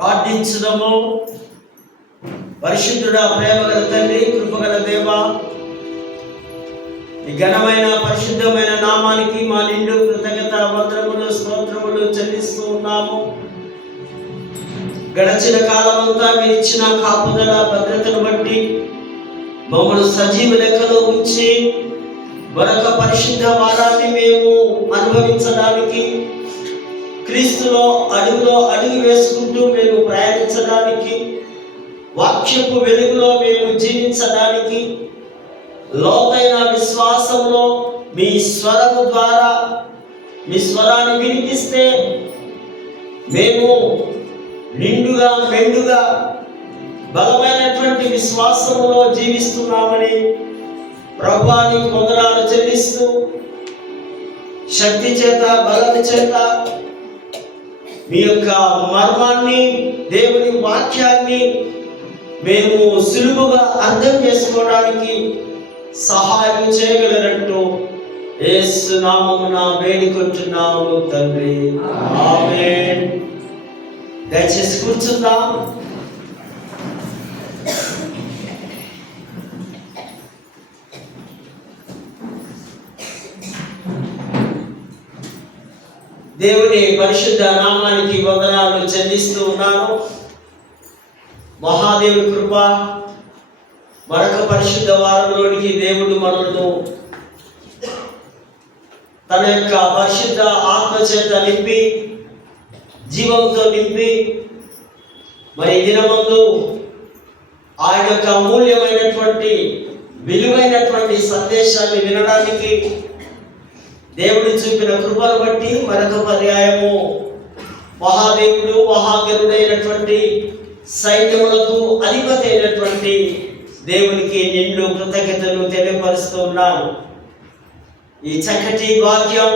ప్రార్థించుదాము. పరిశుద్ధుడా, ప్రేమగల తండ్రి, కృపగల దేవ, ఈ ఘనమైన పరిశుద్ధమైన నామానికి మా నిండు కృతజ్ఞత వందనములు స్తోత్రములు చెల్లిస్తూ ఉన్నాము. గడచిన కాలమంతా మీరు ఇచ్చిన కాపుదల భద్రతను బట్టి మమ్మల్ని సజీవ లెక్కలో ఉంచి మరొక పరిశుద్ధ వారాన్ని మేము అనుభవించడానికి, క్రీస్తులో అడుగులో అడుగు వేసుకుంటూ మేము ప్రయాణించడానికి, వాక్యపు వెలుగులో మేము జీవించడానికి, లోతైన విశ్వాసంలో మీ స్వరము ద్వారా మీ స్వరాన్ని వినిపిస్తే మేము నిండుగా మెండుగా బలమైనటువంటి విశ్వాసంలో జీవిస్తున్నామని ప్రభువానికి వందనాలు చెల్లిస్తూ, శక్తి చేత బలం చేత మీ యొక్క మర్మాన్ని, దేవుని వాక్యాన్ని మేము సులువుగా అర్థం చేసుకోవడానికి సహాయం చేయగలరంటూ యేసు నామమున వేడుకుంటున్నాము తండ్రి, ఆమేన్. దయచేసి కూర్చుందాం. దేవుని పరిశుద్ధ నామానికి వందనాలు చెల్లిస్తూ ఉన్నాను. మహాదేవుని కృప, మరొక పరిశుద్ధ వారంలోనికి దేవుడు మనల్ని తన యొక్క పరిశుద్ధ ఆత్మ చేత నింపి, జీవంతో నింపి, మరి దినమందు ఆయన యొక్క అమూల్యమైనటువంటి విలువైనటువంటి సందేశాన్ని వినడానికి దేవుడు చూపిన కృపను బట్టి మరొక పర్యాయము మహాదేవుడు, మహాగరుడైనటువంటి సైన్యములకు అధిపతి అయినటువంటి దేవునికి నిండు కృతజ్ఞతలు తెలియపరుస్తూ ఉన్నాను. ఈ చక్కటి భాగ్యం,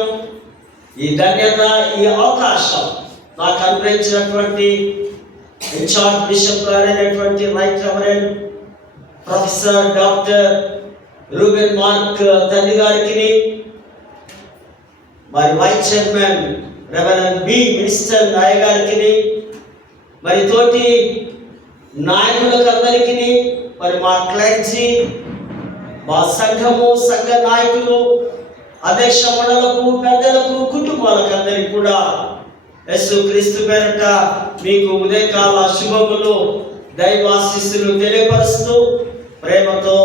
ఈ ధన్యత, ఈ అవకాశం నాకు అనుగ్రహించినటువంటి ఇన్ఛార్జ్ బిషప్ గారైనటువంటి right reverend professor doctor Reuben Mark తండ్రి గారికి, మరి vice chairman reverend B minister నాయ గారికి, మరి తోటి నాయకులకు అందరికీ, మరి మా క్లర్జీ, మా సంఘము, సంఘ నాయకులు, అధ్యక్ష మండలకు, పెద్దలకు, కుటుంబాలకు అందరికీ కూడా యేసు క్రీస్తు పేరట మీకు ఉదయకాల శుభములు, దైవాశీస్సులు తెలియపరుస్తూ ప్రేమతో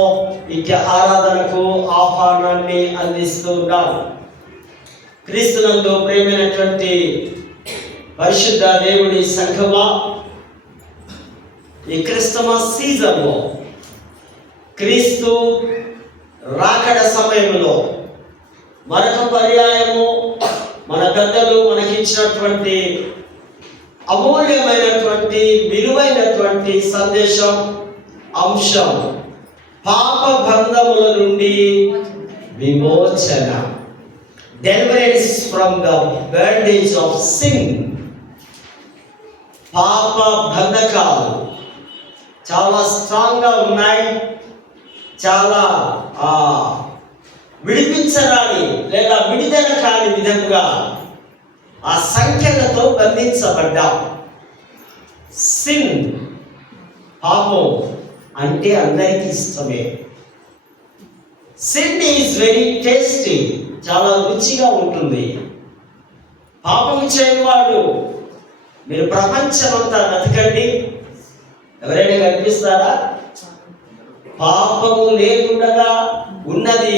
ఇక ఆరాధనకు ఆహ్వానాన్ని అందిస్తూ ఉన్నాను. క్రీస్తునందు ప్రేమైనటువంటి పరిశుద్ధ దేవుని సంఘమా, ఈ క్రిస్టమస్ సీజన్లో, క్రీస్తు రాకడ సమయంలో మరొక పర్యాయము మన పెద్దలు మనకిచ్చినటువంటి అమూల్యమైనటువంటి విలువైనటువంటి సందేశం, అంశం, పాప బంధముల నుండి విమోచన, deliverance from the bondage of sin. పాప బంధకాలు చాలా స్ట్రాంగ్గా ఉన్నాయి. చాలా విడిపించరాని లేదా విడుదల కాని విధంగా ఆ సంఖ్యలతో బంధించబడ్డాం. సిన్, పాపం అంటే అందరికీ ఇష్టమే. సిన్ ఈజ్ వెరీ టేస్టీ, చాలా రుచిగా ఉంటుంది. పాపం చేయని వాడు మీరు ప్రపంచమంతా వెతకండి, ఎవరైనా కనిపిస్తారా? పాపము లేకుండా ఉన్నది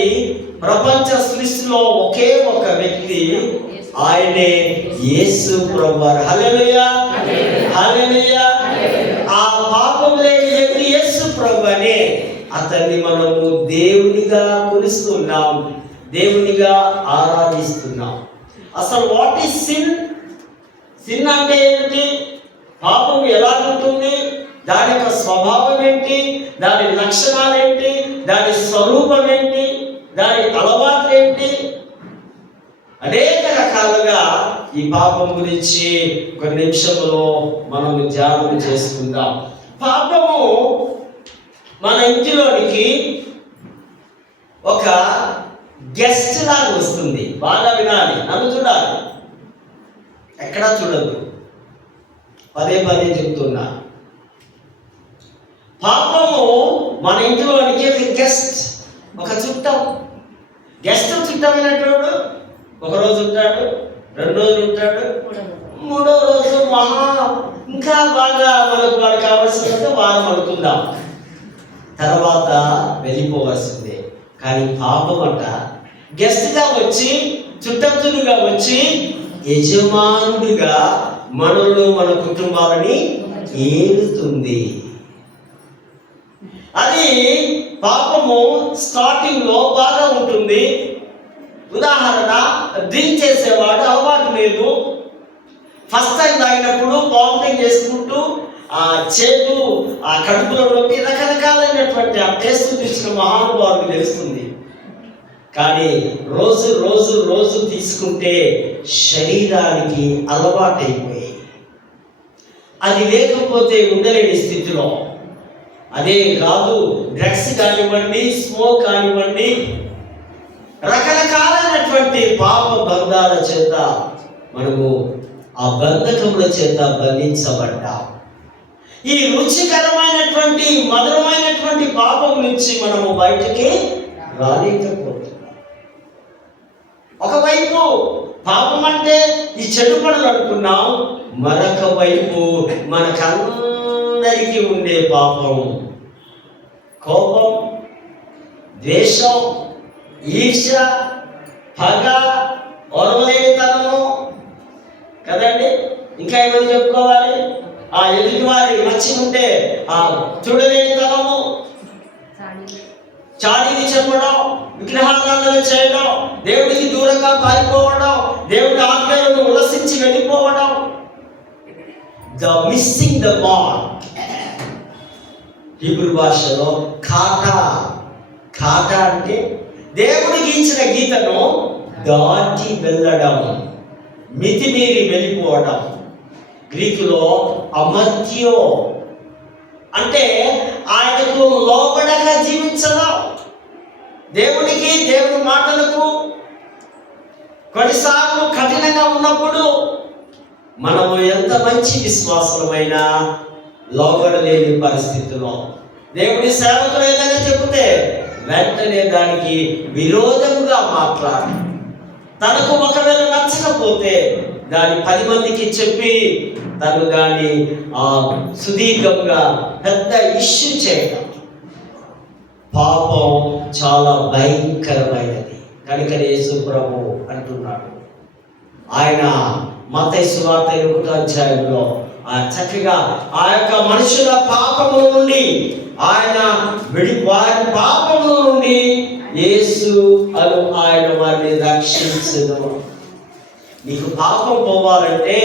ప్రపంచ సృష్టిలో ఒకే ఒక వ్యక్తి, ఆయనే యేసు ప్రభువారు. హల్లెలూయా, హల్లెలూయా. ఆ పాపం లేని వ్యక్తి యేసు ప్రభువనే. అతన్ని మనము దేవునిగా కొలుస్తున్నాం, దేవునిగా ఆరాధిస్తున్నాం. అసలు వాట్ ఈస్ సిన్? సిన్ అంటే ఏమిటి? పాపం ఎలా ఉంటుంది? దాని యొక్క స్వభావం ఏంటి? దాని లక్షణాలు ఏంటి? దాని స్వరూపం ఏంటి? దాని అలవాట్లు ఏంటి? అనేక రకాలుగా ఈ పాపం గురించి కొన్ని నిమిషంలో మనం ధ్యానం చేసుకుందాం. పాపము మన ఇంటిలోనికి ఒక గెస్ట్ లాగా వస్తుంది. బాగా వినాలి, నన్ను చూడాలి, ఎక్కడా చూడద్దు. పదే పదే చెప్తున్నా. పాపము మన ఇంట్లోనికి గెస్ట్, ఒక చుట్టం. గెస్ట్ చుట్టమైనటువంటి ఒకరోజు ఉంటాడు, 2 రోజులు ఉంటాడు, 3వ రోజు ఇంకా బాగా వాడు కావాల్సిందంటే వారం అనుకుందాం, తర్వాత వెళ్ళిపోవాల్సిందే. కానీ పాపం అంట గెస్ట్గా వచ్చి, చుట్టతులుగా వచ్చి, యజమానుడిగా మనలో మన కుటుంబాలని ఏలుతుంది. అది పాపము స్టార్టింగ్లో బాగా ఉంటుంది. ఉదాహరణ, డ్రింక్ చేసేవాడు అలవాటు లేదు, ఫస్ట్ టైం తాగినప్పుడు వామిటింగ్ చేసుకుంటూ ఆ చేతు, ఆ కడుపులో నొప్పి, రకరకాలైనటువంటి ఆ టేస్ట్ తీసిన మహానుభావులకు తెలుస్తుంది. కానీ రోజు రోజు రోజు తీసుకుంటే శరీరానికి అలవాటైపోయి అది లేకపోతే ఉండలేని స్థితిలో. అదే కాదు, డ్రగ్స్ కానివ్వండి, స్మోక్ కానివ్వండి, రకరకాలైనటువంటి పాప బంధాల చేత మనము ఆ బంధకముల చేత బంధించబడ్డాం. ఈ రుచికరమైనటువంటి మధురమైనటువంటి పాపం నుంచి మనము బయటికి రాలేకపోతున్నాం. ఒకవైపు పాపం అంటే ఈ చెడు పనులు అనుకున్నాం, మరొక వైపు మనకందరికీ ఉండే పాపం కోపం, ద్వేషం, ఈర్ష్య, పగ, ఓర్వలేనితనము కదండి. ఇంకా ఏమని చెప్పుకోవాలి? ఆ ఎదుటివారి మంచి ఉంటే ఆ చూడలేనితనము, చాడీని చెప్పడం, విగ్రహారాధన చేయడం, దేవుడికి దూరంగా పారిపోవడం, దేవుడి ఆజ్ఞలను ఉల్లసించి వెళ్ళిపోవడం, the missing the mark. Hebrew భాషలో ఖాటా అంటే దేవుడు గీచిన గీతను దాటి వెళ్ళడం, మితిమీరి వెళ్ళిపోవడం. గ్రీకులో అమర్త్యో అంటే ఆయనకు లోబడగా జీవించడం. దేవుడికి, దేవుడి మాటలకు కొన్నిసార్లు కఠినంగా ఉన్నప్పుడు మనము ఎంత మంచి విశ్వాసమైనా లోబడలేని పరిస్థితిలో, దేవుడి సేవకులు ఏదైనా చెబితే వెంటనే దానికి విరోధముగా మాట్లాడి, తనకు ఒకవేళ నచ్చకపోతే దాన్ని 10 మందికి చెప్పి తను దాన్ని సుదీర్ఘంగా పెద్ద ఇష్యూ చేయడం. పాపం చాలా భయంకరమైనది. కనుక యేసు ప్రభు అంటున్నాడు, ఆయన మత్తయి సువార్త 1వ అధ్యాయంలో చక్కగా ఆ యొక్క మనుషుల పాపము నుండి ఆయన వారి పాపము నుండి యేసు ఆయన వారిని రక్షించదు. నీకు పాపం పోవాలంటే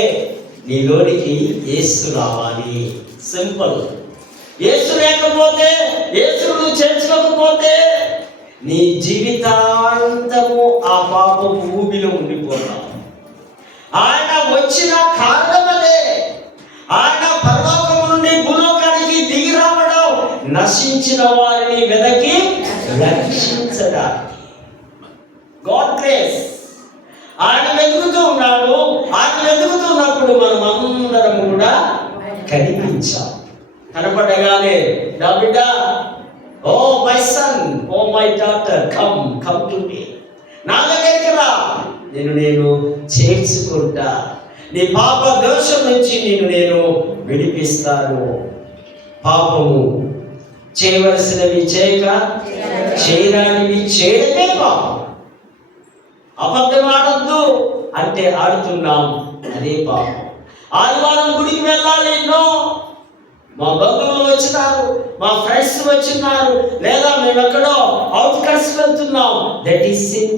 నీలోనికి యేసు రావాలి. సింపుల్. యేసు లేకపోతే, యేసును చేర్చుకోకపోతే నీ జీవితాంతము ఆ పాపం ఊబిలో ఉండిపోతావు. ఆయన వచ్చిన కారణం అదే. ఆయన పరలోకము నుండి భూలోకానికి దిగి రావడం, నశించిన వారిని వెదకి రక్షించడానికి. God grace. ఆయన వెతుకుతూ ఉన్నాడు. ఆయన వెతుకుతున్నప్పుడు మనం అందరం కూడా కనిపించాం. కనపడగానే నా బిడ్డ, oh my son, oh my daughter, come to me, నా దగ్గరికి రా, నేను చేర్చుకుంటా, నీ పాప దోషం నుంచి నేను విడిపిస్తాను. పాపము చేయవలసినవి చేయక, చేయరానివి చేయడమే పాపం. అబద్ధం ఆడద్దు అంటే ఆడుతున్నాం, అదే పాపం. ఆదివారం గుడికి వెళ్ళాలి, మా బంధువులు వచ్చినారు, మా ఫ్రెండ్స్ వచ్చినారు, లేదా మేము ఎక్కడో అవుట్కట్స్ వెళ్తున్నాం, దట్ ఈస్ సిన్.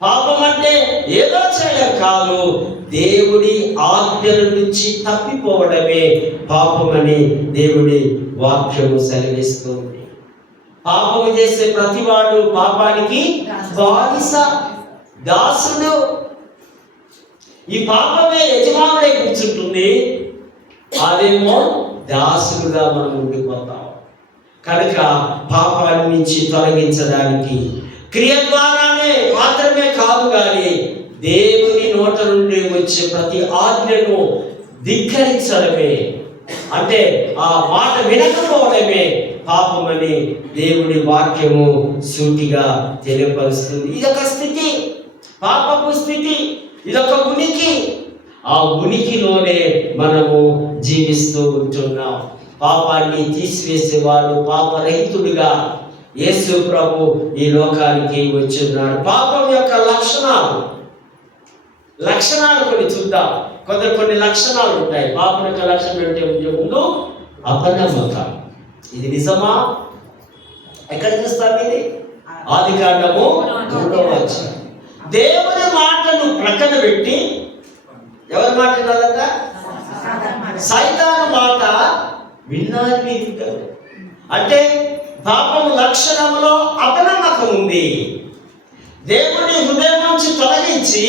పాపం అంటే ఏదో చేయడం కాదు, దేవుడి ఆజ్ఞల నుంచి తప్పిపోవడమే పాపమని దేవుడి వాక్యము సెలవిస్తుంది. పాపము చేసే ప్రతివాడు పాపానికి బానిస, దాసుడు. ఈ పాపమే యజమానుడే కూర్చుంటుంది, అదేమో దాసుడుగా మనం ఉండిపోతాం. కనుక పాపాల నుంచి తొలగించడానికి క్రియ ద్వారానే మాత్రమే కాదు, కానీ దేవుని నోట నుండి వచ్చే ప్రతి ఆజ్ఞను ధిక్కరించడమే, అంటే ఆ మాట వినకపోవడమే పాపమని దేవుని వాక్యము సూటిగా తెలియపరుస్తుంది. ఇదొక స్థితి, పాపపు స్థితి, ఇదొక ఉనికి. ఆ ఉనికిలోనే మనము జీవిస్తూ ఉంటున్నాం. పాపాన్ని తీసివేసేవాడు, పాపరహితుడిగా యేసు ప్రభు ఈ లోకానికి వచ్చున్నాడు. పాపం యొక్క లక్షణాలు కొన్ని చూద్దాం. కొన్ని లక్షణాలు ఉంటాయి. పాపం యొక్క లక్షణం ఏంటంటే ముందు అపనమ్మకం. ఇది నిజమా? ఎక్కడ చూస్తాం? ఇది ఆదికాండము 3వ అధ్యాయం. దేవుని మాటను ప్రక్కన పెట్టి ఎవరి మాట వినాలంట? సైతాను మాట విన్నాను మీరు. అంటే పాపము లక్షణంలో అపనమ్మకం ఉంది. దేవుని హృదయం నుంచి తొలగించి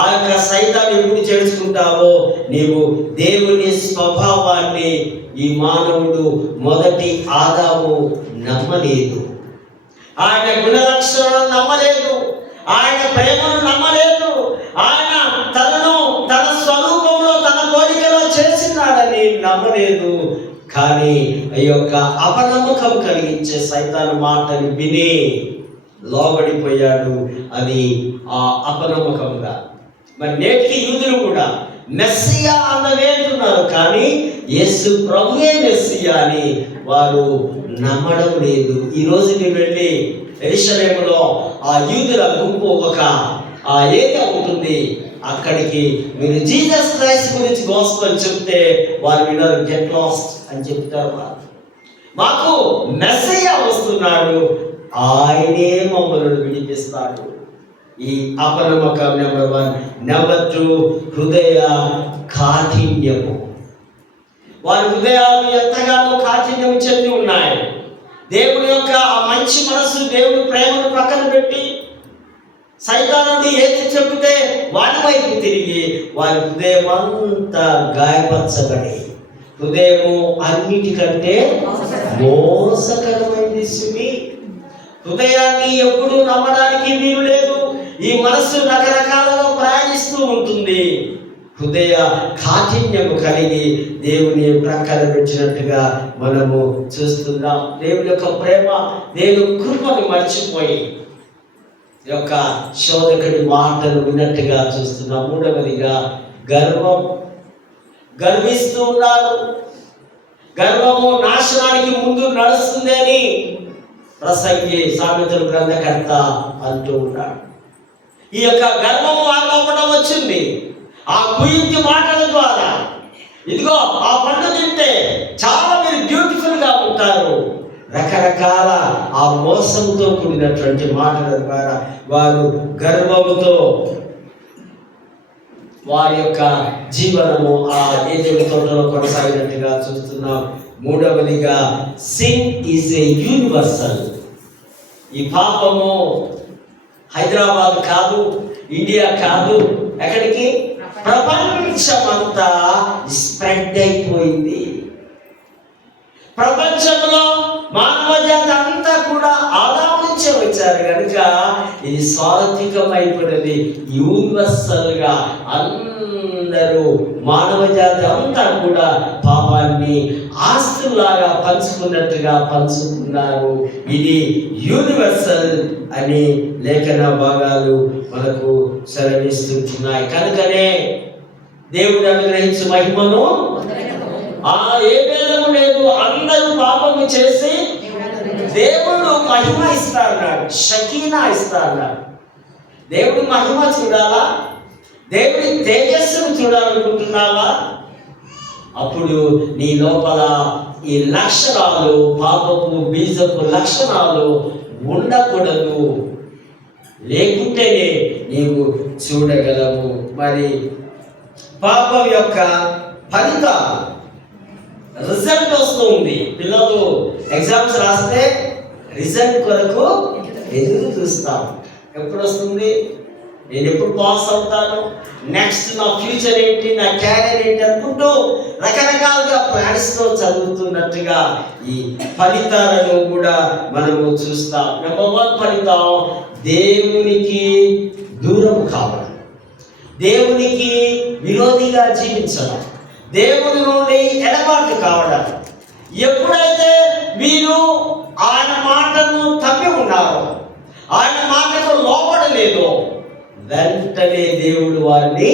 ఆ యొక్క సైతాన్ని ఎప్పుడు చేర్చుకుంటావో నీవు దేవుని స్వభావాన్ని ఈ మానవుడు మొదటి ఆదాము నమ్మలేదు. ఆయన గుణలక్షణాలను నమ్మలేదు, ఆయన ప్రేమను నమ్మలేదు, ఆయన తనను తన స్వరూపంలో తన కోరికలో చేసినాడని నమ్మలేదు. కానీ ఈ యొక్క అపనమ్మకం కలిగించే సైతాను మాటని విని లోబడిపోయాడు. అది ఆ అపనమ్మకంగా. మరి నేటికి యూదులు కూడా మెస్సియా అన్నవే అంటున్నారు, కానీ యేసు ప్రభువే మెస్సియా అని వారు నమ్మడం లేదు. ఈ రోజు మీరు వెళ్ళి యెరూషలేములో ఆ యూదుల గుంపు ఒక ఏరియా ఉంటుంది. అక్కడికి మీరు జీసస్ క్రైస్ట్ గురించి గోస్పెల్ చెప్తే వారు వినరు, గెట్ లాస్ట్ అని చెప్తారు. మాకు మెస్సియా వస్తున్నాడు, ఆయనే మమ్మల్ని విడిపిస్తాడు. ఈ అపనమ్మకం నెంబర్ 1. నెంబర్ 2, హృదయ కాఠిన్యము. వారి హృదయాలు ఎంతగానో కాఠిన్యం చెంది ఉన్నాయి. దేవుని యొక్క ఆ మంచి మనసు, దేవుని ప్రేమను పక్కన పెట్టి సైతానుడు ఏది చెబితే వాటి వైపు తిరిగి వారి హృదయం అంతా గాయపరచబడి, హృదయము అన్నిటికంటే మోసకరమైంది సుమి. హృదయాన్ని ఎప్పుడూ నమ్మడానికి వీలు లేదు. ఈ మనస్సు రకరకాలుగా ప్రయాణిస్తూ ఉంటుంది. హృదయ కాఠిన్యము కలిగి దేవుని ప్రక్కన పెట్టినట్టుగా మనము చూస్తున్నాం. దేవుని యొక్క ప్రేమ, దేవుని కృపను మర్చిపోయి యొక్క శోధకుడి మాటలు విన్నట్టుగా చూస్తున్నాం. 3వదిగా గర్విస్తూ ఉన్నారు. గర్వము నాశనానికి ముందు నడుస్తుందని ప్రసంగి సామెతల గ్రంథకర్త అంటూ ఉన్నాడు. ఈ యొక్క గర్వము ఆ లోపల వచ్చింది ఆ కుయుక్తి మాటల ద్వారా. ఇదిగో ఆ పండు తింటే చాలా మీరు బ్యూటిఫుల్ గా ఉంటారు. రకరకాల ఆ మోసంతో కూడినటువంటి మాటల ద్వారా వారు గర్వముతో వారి యొక్క జీవనము ఆ ఏదైనా తోటలో కొనసాగినట్టుగా చూస్తున్నాం. 3వదిగా సిన్ ఈజ్ ఏ యూనివర్సల్. ఈ పాపము హైదరాబాద్ కాదు, ఇండియా కాదు, ఎక్కడికి ప్రపంచమంతా స్ప్రెడ్ అయిపోయింది. ప్రపంచంలో మానవ జాతి అంతా కూడా ఆదాము నుంచే వచ్చారు కనుక ఇది సాత్వికమైపోయినది. యూనివర్సల్ గా అందరూ మానవ జాతి అంతా కూడా పాపాన్ని ఆస్తులాగా పంచుకున్నట్టుగా పంచుకున్నారు. ఇది యూనివర్సల్ అని లేఖన భాగాలు మనకు సెలవిస్తున్నాయి. కనుకనే దేవుడు అనుగ్రహించు మహిమను ఏ భేదము లేదు. అందరూ పాపము చేసి దేవుడు మహిమ ఇస్తా అన్నాడు, షకీనా ఇస్తా అన్నాడు. దేవుడు మహిమ చూడాలా, దేవుడి తేజస్సును చూడాలనుకుంటున్నావా? అప్పుడు నీ లోపల ఈ లక్షణాలు, పాపపు బీజపు లక్షణాలు ఉండకూడదు. లేకుంటేనే నీవు చూడగలవు. మరి పాపం యొక్క ఫలితం రిజల్ట్ వస్తూ ఉంది. పిల్లలు ఎగ్జామ్స్ రాస్తే రిజల్ట్ కొరకు ఎదురు చూస్తాం. ఎప్పుడు వస్తుంది, నేను ఎప్పుడు పాస్ అవుతాను, నెక్స్ట్ నా ఫ్యూచర్ ఏంటి, నా క్యారియర్ ఏంటి అనుకుంటూ రకరకాలుగా ప్లాన్స్తో చదువుతున్నట్టుగా ఈ ఫలితాలను కూడా మనము చూస్తాం. నెంబర్ 1 ఫలితం దేవునికి దూరం కావడం, దేవునికి విరోధిగా జీవించడం, దేవుని నుండి ఎడబాటు కావడం. ఎప్పుడైతే వీరు ఆయన మాటను తప్పి ఉన్నారో, ఆయన మాటకు లోబడలేదో, వెంటనే దేవుడు వారిని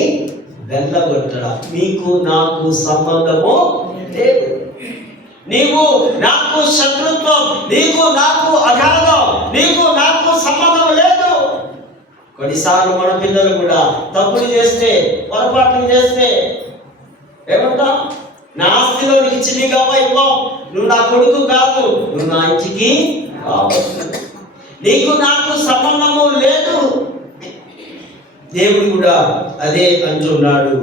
వెళ్ళగొట్టడం. మీకు నాకు సంబంధము లేదు, నీవు నాకు శత్రుత్వం, నీకు నాకు అగాధం, నీకు నాకు సంబంధం లేదు. కొన్నిసార్లు మన పిల్లలు కూడా తప్పులు చేస్తే, పొరపాట్లు చేస్తే ఏమంటాం? నా ఆస్తిలో నీకు చిల్లిగా ఇవ్వం, నువ్వు నా కొడుకు కాదు, నువ్వు నా ఇంటికి నీకు నాకు సంబంధము లేదు. దేవుడు కూడా అదే అంటున్నాడు.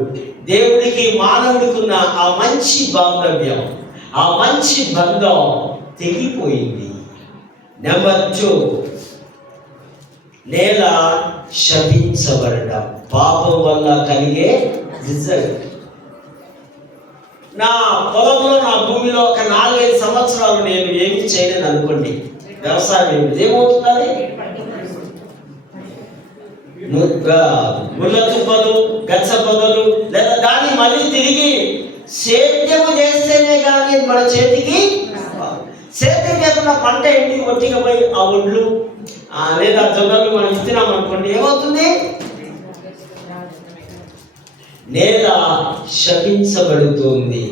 దేవుడికి మానవుడికున్న ఆ మంచి బాంధవ్యం, ఆ మంచి బంధం తెగిపోయింది. నెంబర్ 2, నేల శపించబడడం, పాపం వల్ల కలిగే రిజల్ట్. నా పొలంలో, నా భూమిలో ఒక 4-5 సంవత్సరాలు నేను ఏమి చేయలేను అనుకోండి, వ్యవసాయం ఏమవుతుంది? ముళ్ళ తుప్పలు, గచ్చ పొదలు, లేదా దాన్ని మళ్ళీ తిరిగి సేద్యము చేస్తేనే కానీ మన చేతికి, సేద్యం లేకుండా పంట ఎండి ఒట్టిగా పోయి ఆ ఒడ్లు లేదా జొన్నలు మనం ఇస్తున్నాం అనుకోండి, ఏమవుతుంది? నేల శపించబడుతుంది.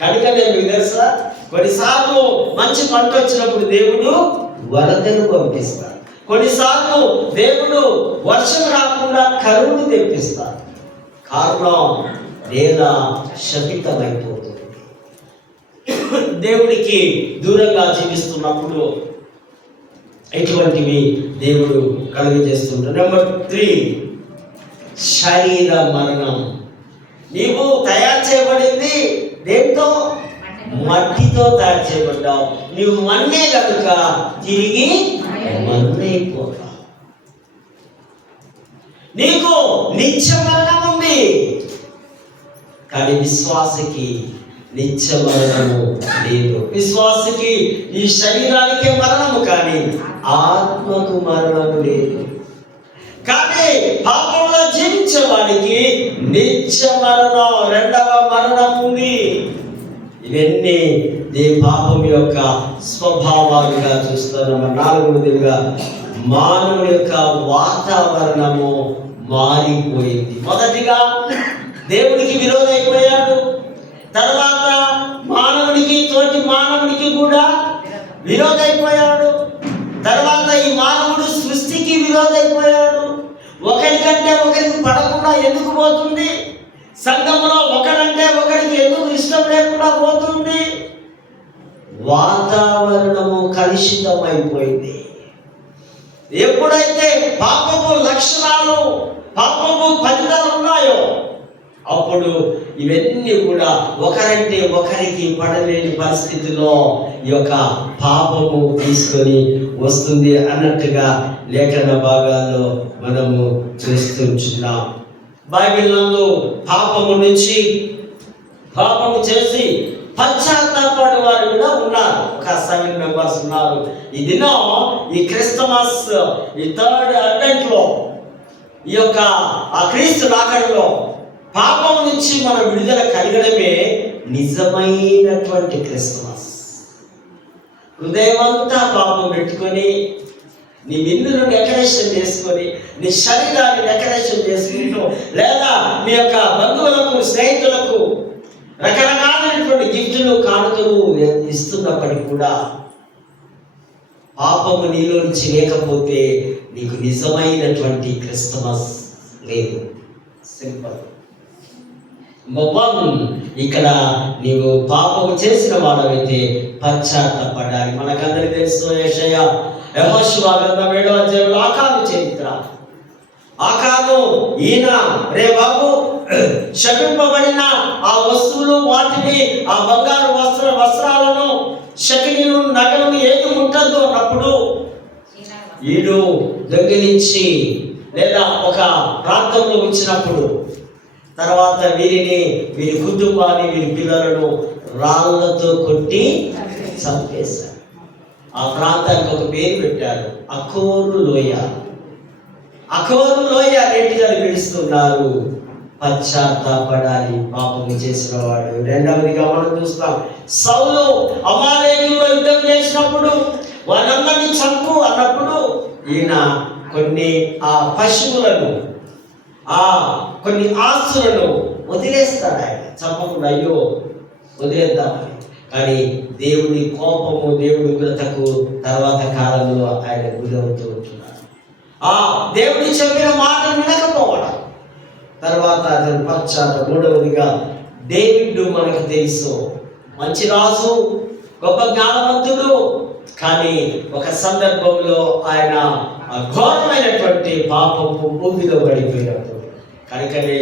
కనుక నేను మీకు తెలుసా, కొన్నిసార్లు మంచి పంట వచ్చినప్పుడు దేవుడు వరదను పంపిస్తాడు, కొన్నిసార్లు దేవుడు వర్షం రాకుండా కరువును తెప్పిస్తాడు. కారణం నేల శపితమైపోతుంది. దేవుడికి దూరంగా జీవిస్తున్నప్పుడు ఇటువంటివి దేవుడు కలుగజేస్తుంటాడు. నెంబర్ 3, శరీర మరణం. నీవు తయారు చేయబడింది దేంతో? మట్టితో తయారు చేయబడ్డావు. నీవు మన్నే కనుక తిరిగి మన్నైపోతావు. నీకు నిత్య మరణం ఉంది, కానీ విశ్వాసకి నిత్య మరణము లేదు. విశ్వాసకి ఈ శరీరానికే మరణము, కానీ ఆత్మకు మరణము లేదు. కానీ పాపంలో జీవించే వాడికి నిత్య మరణం, 2వ మరణం ఉంది. ఇవన్నీ పాపం యొక్క స్వభావాలుగా చూస్తున్నాము. 4వదిగా మానవుని యొక్క వాతావరణము మారిపోయింది. మొదటిగా దేవుడికి విరోధైపోయాడు, తర్వాత మానవుడికి, తోటి మానవుడికి కూడా విరోధైపోయాడు, తర్వాత ఈ మానవుడు సృష్టికి విరోధైపోయాడు. ఒకరికంటే ఒకరికి పడకుండా ఎందుకు పోతుంది? సంఘంలో ఒకరంటే ఒకరికి ఎందుకు ఇష్టం లేకుండా పోతుంది? వాతావరణము కలుషితమైపోయింది. ఎప్పుడైతే పాపపు లక్షణాలు, పాపపు ఫలితాలు ఉన్నాయో, అప్పుడు ఇవన్నీ కూడా ఒకరంటే ఒకరికి పడలేని పరిస్థితిలో ఈ యొక్క పాపము తీసుకొని వస్తుంది అన్నట్టుగా లేఖన భాగాల్లో మనము చూస్తున్నాం. బైబిల్ నందు పాపము నుంచి, పాపము చేసి పశ్చాత్తాపడే వారు కూడా ఉన్నారు. ఒక 7 మెంబర్స్ ఉన్నారు. ఈ దినం, ఈ క్రిస్టమస్, ఈ 3rd అడ్వెంట్ లో, ఈ యొక్క ఆ క్రీస్తు రాకడలో పాపం నుంచి మనం విడుదల కలగడమే నిజమైనటువంటి క్రిస్టమస్. హృదయమంతా పాపం పెట్టుకొని, నీ విన్నును డెకరేషన్ చేసుకొని, నీ శరీరాన్ని డెకరేషన్ చేసుకుంటూ, లేదా మీ యొక్క బంధువులకు, స్నేహితులకు రకరకాలైనటువంటి గిఫ్టులు, కానుకలు ఇస్తున్నప్పటికీ కూడా పాపము నీలో నుంచి లేకపోతే నీకు నిజమైనటువంటి క్రిస్టమస్ లేదు. సింపుల్. ఇక్కడ నీవు పాపము చేసిన వాడవైతే పశ్చాత్తాపడాలి. మనకందరికీ తెలుసు, యెషయా, యెహోషువ గ్రంథం 7వ అధ్యాయంలో ఆకాను చరిత్ర. ఆకాను ఈయన, రే బాబు, శపింపబడిన ఆ వస్తువులు, వాటిని, ఆ బంగారు వస్త్రాలను, శకిలీలు, నగలను ఏది ముట్టద్దు అన్నప్పుడు వీడు దొంగిలించి లేదా ఒక ప్రాంతంలో ఉంచినప్పుడు తర్వాత వీరి కుటుంబాన్ని, వీరి పిల్లలను రాళ్లతో కొట్టి చంపేశారు. ఆ ప్రాంతానికి ఒక పేరు పెట్టారు, అఖోరు లోయ. అఖోరు లోయ అనేటిగా పిలుస్తున్నారు. పశ్చాత్తాపడాలి పాపము చేసిన వాడు. రెండవదిగా మనం చూస్తాం, సౌలు అమాలేకులతో యుద్ధం చేసినప్పుడు వాళ్ళందరినీ చంపు అన్నప్పుడు ఈయన కొన్ని పశువులను కొన్ని ఆస్తులను వదిలేస్తాడు. ఆయన చంపకుండా అయ్యో వదిలేద్దామని. కానీ దేవుడి కోపము, దేవుడి ఉగ్రతకు తర్వాత కాలంలో ఆయన గురవుతూ ఉంటున్నాడు. దేవుడి చెప్పిన మాట వినకపోవడం తర్వాత అతను పశ్చాత్తాపం. మూడవదిగా డేవిడ్ మనకు తెలుసు, మంచి రాజు, గొప్ప జ్ఞానవంతుడు. కానీ ఒక సందర్భంలో ఆయన ఘోరమైనటువంటి పాపపు భూమిలో పడిపోయినప్పుడు కనుకనే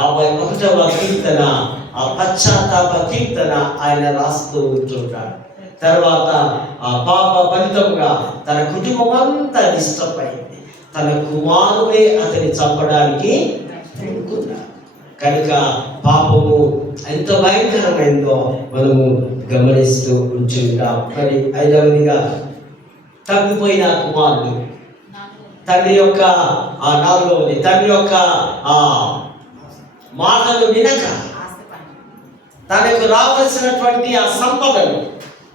51వ కీర్తన, పశ్చాత్తాప కీర్తన ఆయన రాస్తూ ఉంటుంటాడు. తర్వాత పాప ఫలితంగా తన కుటుంబం అంతా డిస్టర్బ్, తన కుమారుడే అతన్ని చంపడానికి కనుక పాపము ఎంత భయంకరమైందో మనము గమనిస్తూ ఉంచుంటాం. మరి ఐదవదిగా తప్పిపోయిన కుమారుడు తండ్రి యొక్క నాలుగవది తండ్రి యొక్క మాటలు వినక తనకు రావాల్సినటువంటి సంపదను,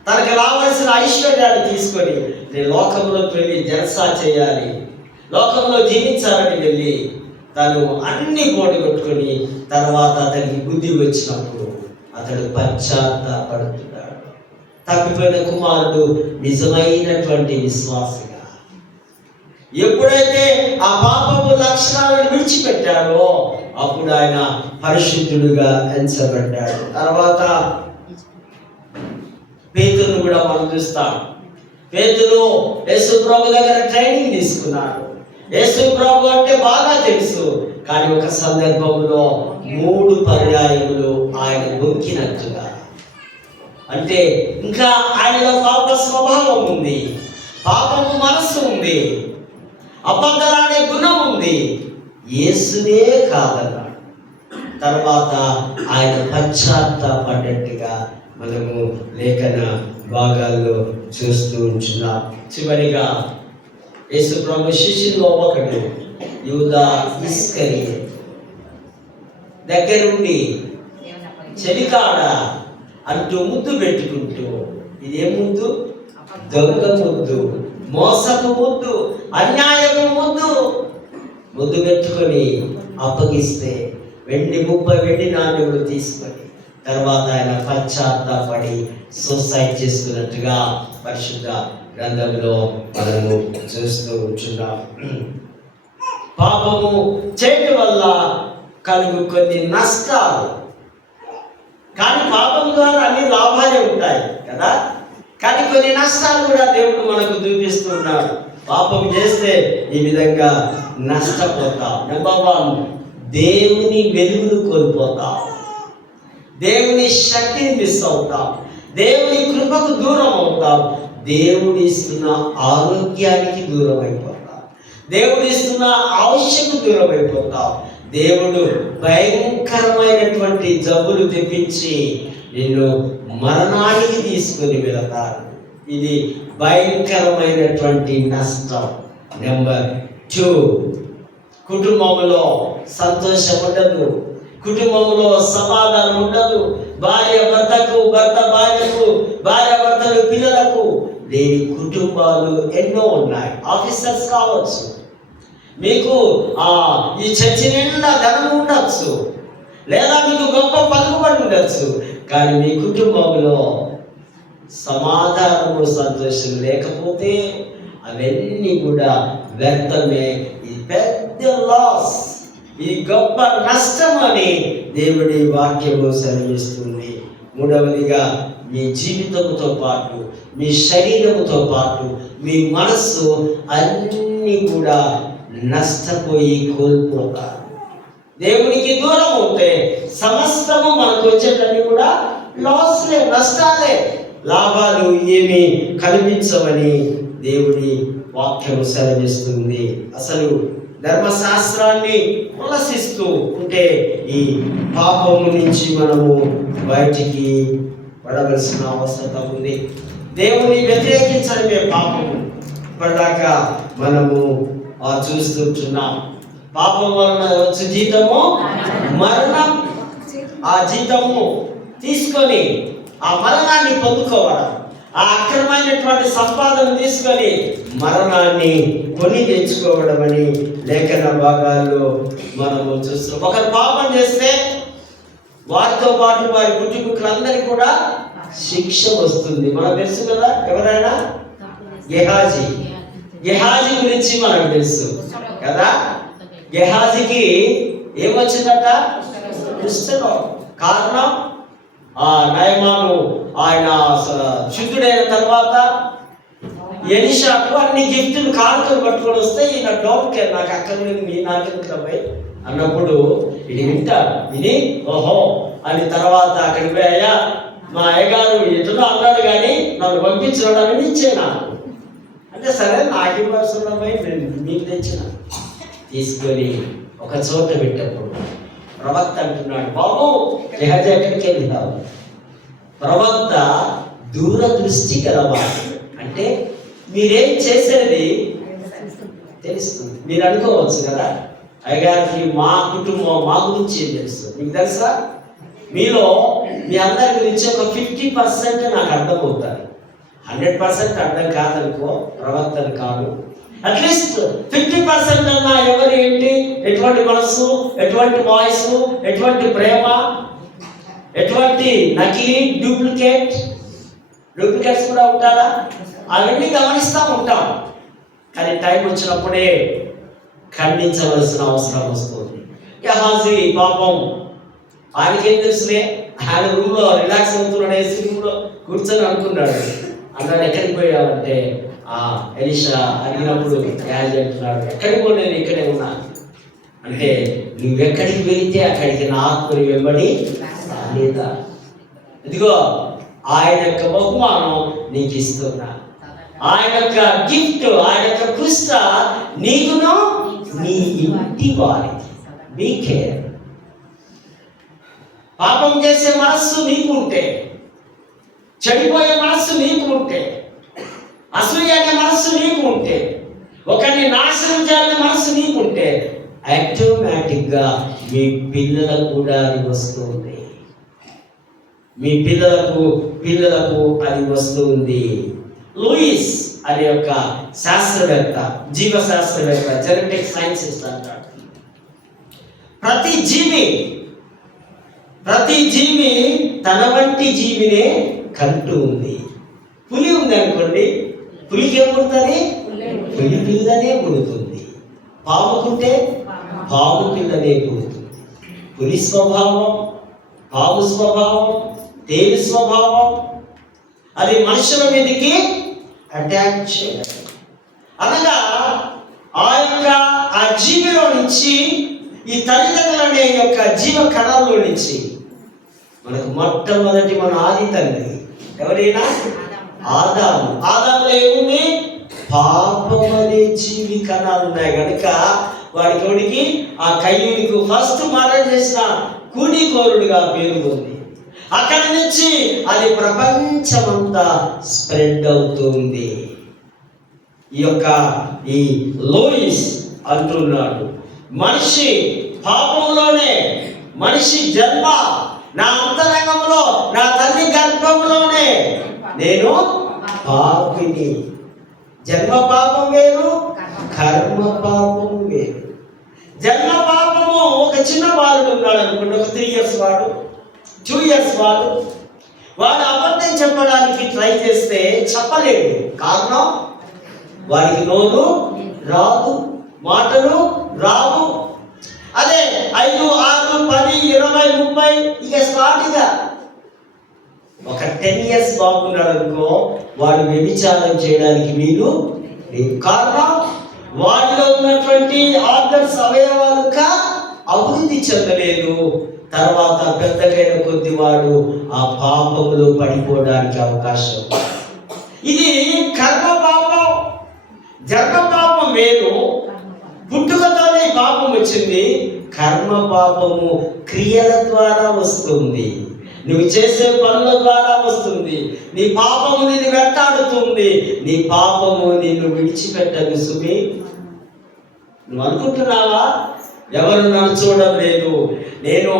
తనకు రావాల్సిన ఐశ్వర్యాన్ని తీసుకొని నేను లోకంలోకి వెళ్ళి జల్సా చేయాలి, లోకంలో జీవించాలని వెళ్ళి తను అన్ని పోగొట్టుకొని తర్వాత అతనికి బుద్ధి వచ్చినప్పుడు అతడు పశ్చాత్తాపడుతున్నాడు. తప్పిపోయిన కుమారుడు నిజమైనటువంటి విశ్వాసిగా ఎప్పుడైతే ఆ పాపపు లక్షణాలను విడిచిపెట్టాడో అప్పుడు ఆయన పరిశుద్ధుడుగా ఎంచబడ్డాడు. తర్వాత పేతురును కూడా మనం చూస్తాం. పేతురు యేసు ప్రభు దగ్గర ట్రైనింగ్ తీసుకున్నాడు. యేసు ప్రభు అంటే బాగా తెలుసు. కానీ ఒక సందర్భంలో 3 పర్యాయములు ఆయన బొక్కినట్టుగా, అంటే ఇంకా ఆయనలో పాప స్వభావం ఉంది, పాపము మనస్సు ఉంది, అబద్ధాలనే గుణం ఉంది, యేసునే కాదన్నాడు. తర్వాత ఆయన పశ్చాత్తాపడ్డట్టుగా మనము లేఖన భాగాల్లో చూస్తూ ఉంటున్నాం. చివరిగా యేసు ప్రభు శిష్యుల్లో ఒకడు యూదా ఇస్కరియోతు దగ్గరుండి చెలికాడ అంటూ ముద్దు పెట్టుకుంటూ, ఇదే ముద్దు, దొంగ ముద్దు, మోసపు ముద్దు, అన్యాయపు ముద్దు పెట్టుకొని అప్పగిస్తే 30 వెండి నాణ్యములు తీసుకొని తర్వాత ఆయన పశ్చాత్తాపడి సూసైడ్ చేసుకున్నట్టుగా పరిశుద్ధ గ్రంథంలో మనము చూస్తూ ఉంటున్నాం. పాపము చేయటం వల్ల కలుగు కొన్ని నష్టాలు, కానీ పాపం ద్వారా అన్ని లాభాలే ఉంటాయి కదా. కానీ కొన్ని నష్టాలు కూడా దేవుడు మనకు చూపిస్తున్నాడు. పాపం చేస్తే ఈ విధంగా నష్టపోతాం. నెంబర్ 1, దేవుని వెలుగును కోల్పోతాం, దేవుని శక్తిని మిస్ అవుతాం, దేవుని కృపకు దూరం అవుతాం, దేవుడు ఇస్తున్న ఆరోగ్యానికి దూరం అయిపోతాం, దేవుడు ఇస్తున్న ఆవశ్యకు దూరం అయిపోతాం. దేవుడు భయంకరమైనటువంటి జబ్బులు తెప్పించి నిన్ను మరణానికి తీసుకొని వెళతాడు. ఇది భయంకరమైనటువంటి నష్టం. నెంబర్ 2, కుటుంబంలో సంతోషం ఉండదు, కుటుంబంలో సమాధానం ఉండదు. భార్య భర్తకు, భర్త భార్యకు, భార్య భర్తలు పిల్లలకు లేని కుటుంబాలు ఎన్నో ఉన్నాయి. ఆఫీసర్స్ కావచ్చు, మీకు ఈ చర్చి నిండా ధనం ఉండొచ్చు, లేదా మీకు గొప్ప పలుకుబడి ఉండొచ్చు, కానీ మీ కుటుంబంలో సమాధానము సంతోషం లేకపోతే అవన్నీ కూడా వ్యర్థమే. ఈ పెద్ద లాస్, ఈ గొప్ప నష్టం అని దేవుడి వాక్యము సెలవిస్తుంది. మూడవదిగా మీ జీవితంతో పాటు, మీ శరీరంతో పాటు, మీ మనస్సు అన్నీ కూడా నష్టపోయి కోల్పోతారు. దేవునికి దూరం అవుతే సమస్తము మనకు వచ్చేటన్నీ కూడా లాస్లే, నష్టాలే, లాభాలు ఏమీ కనిపించవని దేవుడి వాక్యం సెలవిస్తుంది. అసలు ధర్మశాస్త్రాన్ని ఉల్లసిస్తూ ఉంటే ఈ పాపము నుంచి మనము బయటికి పడవలసిన అవసరం ఉంది. దేవుని వ్యతిరేకించడమే పాపము. ఇప్పటిదాకా మనము చూస్తుంటున్నాం. పాపం వలన వచ్చే జీతము మరణం. ఆ జీతము తీసుకొని ఆ మరణాన్ని పొందుకోవడం, ఆ అక్రమైనటువంటి సంపాదన తీసుకొని మరణాన్ని కొని తెచ్చుకోవడం అని లేఖన భాగాల్లో మనము చూస్తున్నాం. ఒకరు పాపం చేస్తే వారితో పాటు వారి కుటుంబీకులందరికీ కూడా శిక్ష వస్తుంది. మనకు తెలుసు కదా, ఎవరైనా గెహాజీ గురించి మనకు తెలుసు కదా. గెహాజీకి ఏమొచ్చిందట? కుష్ఠరోగం. కారణం ఆ నయమాను ఆయన శుద్ధుడైన తర్వాత ఎలీషాకు అన్ని గిఫ్టులు కానుకలు పట్టుకొని వస్తే ఈయన డోంట్ కేర్, నాకు అక్కర్లేదు, మీ నాకెందుకు అన్నప్పుడు ఇది వింటాడు. విని ఓహో అని తర్వాత అక్కడికి పోయి, అయ్యా మా అయ్యగారు ఎటులో అన్నాడు కానీ నన్ను పంపించడానికి ఇచ్చేనా అంటే, సరే నాకు ఇవ్వాల్సిన మీకు తెచ్చిన తీసుకొని ఒక చోట పెట్టప్పుడు ప్రవక్త అంటున్నాడు, బాబు గెహాజీ ఎక్కడికి వెళ్ళావు? ప్రవక్త దూరదృష్టి గలవాడు. అంటే మీరేం చేసేది తెలుస్తుంది. మీరు అనుకోవచ్చు కదా, అయ్యగారికి మా కుటుంబం మా గురించి ఏం తెలుసు. మీకు తెలుసా, మీలో మీ అందరి గురించి ఒక 50% నాకు అర్థమవుతారు. 100% అర్థం కాదనుకో, ప్రవక్తను కాదు, అట్లీస్ట్ 50% అన్నా ఎవరు ఏంటి, ఎటువంటి మనస్సు, ఎటువంటి వాయిస్, ఎటువంటి ప్రేమ, ఎటువంటి నకిలీ డూప్లికేట్స్ కూడా ఉంటారా, అవన్నీ గమనిస్తూ ఉంటాం. కానీ టైం వచ్చినప్పుడే ఖండించవలసిన అవసరం వస్తుంది. గెహాజీ పాపం ఆయనకేం తెలుసులే, ఆయన రూమ్లో రిలాక్స్ అవుతున్నాడు, ఏసీ రూమ్లో కూర్చొని అనుకున్నాడు. అన్నాడు, ఎక్కడికి పోయావంటే ఎలీషా అడిగినప్పుడు గెహాజీ అంటున్నాడు, ఎక్కడికి పోలేదు, ఇక్కడే ఉన్నా. అంటే నువ్వెక్కడికి వెళితే అక్కడికి నా ఆత్మని వెంబడి లేదా, ఇదిగో ఆయన యొక్క బహుమానం నీకు ఇస్తున్నా, ఆయన యొక్క గిఫ్ట్, ఆయన యొక్క పుష్ట నీకును నీ ఇంటి వారికి. Be care. పాపం చేసే మనస్సు నీకు ఉంటే, చెడిపోయే మనస్సు నీకు ఉంటే, అసూయ అనే మనస్సు నీకు ఉంటే, ఒకరిని నాశనం చేయాలనే మనస్సు నీకు ఉంటే, ఆటోమేటిక్గా మీ పిల్లలకు కూడా అది వస్తుంది. మీ పిల్లలకు అది వస్తుంది. లూయిస్ అనే ఒక శాస్త్రవేత్త, జీవశాస్త్రవేత్త, జెనెటిక్ సైన్సిస్ట్ అంటాడు, ప్రతి జీవి తన వంటి జీవినే కంటూ ఉంది. పులి ఉంది అనుకోండి, పులికి ఏం పుడుతుంది? పులి పిల్లనే పుడుతుంది. పాముకుంటే పాము పిల్లనే పుడుతుంది. పులి స్వభావం, పాము స్వభావం, తేలి స్వభావం, అది మనుషుల మీదకి అటాక్ చేయాలి. అనగా ఆ జీవిలో నుంచి, ఈ తల్లిదండ్రులు అనే యొక్క జీవ కణాల్లో నుంచి మనకు మొట్టమొదటి మన ఆది తండ్రి ఎవరైనా ఆదాములో ఏముంది? పాపం అనే జీవి కణాలు ఉన్నాయి కనుక వాడికి ఆ కయ్యూనికి ఫస్ట్ మర్డర్ చేసిన కూనీకోరుడుగా పేరు ఉంది. అక్కడి నుంచి అది ప్రపంచమంతా స్ప్రెడ్ అవుతుంది. ఈ లూయిస్ అంటున్నాడు, మనిషి పాపంలోనే, మనిషి జన్మ నా అంతరంగంలో, నా తల్లి గర్భంలోనే నేను పాపిని. జన్మ పాపం వేరు, కర్మ పాపం వేరు. జన్మ పాపము ఒక చిన్న బాలుడు ఉన్నాడు అనుకోండి, ఒక 3 years వాడు, 2 years వాడు అబద్ధం చెప్పడానికి ట్రై చేస్తే చెప్పలేడు. కారణం వాడికి నోరు రాదు, మాటలు రావు. అదే 5, 6, 10, 20, 30 ఇక స్టార్ట్గా ఒక 10 years బాగున్నాడు అనుకో, వాడు వ్యభిచారం చేయడానికి వీలు లేదు. కారణం వాడిలో ఉన్నటువంటి ఆర్గన్స్, అవయవాలు అభివృద్ధి చెందలేదు. తర్వాత పెద్దగైన కొద్ది వాడు ఆ పాపములో పడిపోవడానికి అవకాశం. ఇది కర్మ పాపం. జన్మ పాపం వేరు, పుట్టుకతోనే పాపం వచ్చింది. కర్మ పాపము క్రియల ద్వారా వస్తుంది, నువ్వు చేసే పనుల ద్వారా వస్తుంది. నీ పాపము నిన్ను వెంటాడుతుంది, నీ పాపము నిన్ను విడిచిపెట్టదు. సుమి, నువ్వు అనుకుంటున్నావా ఎవరు నన్ను చూడడం లేదు, నేను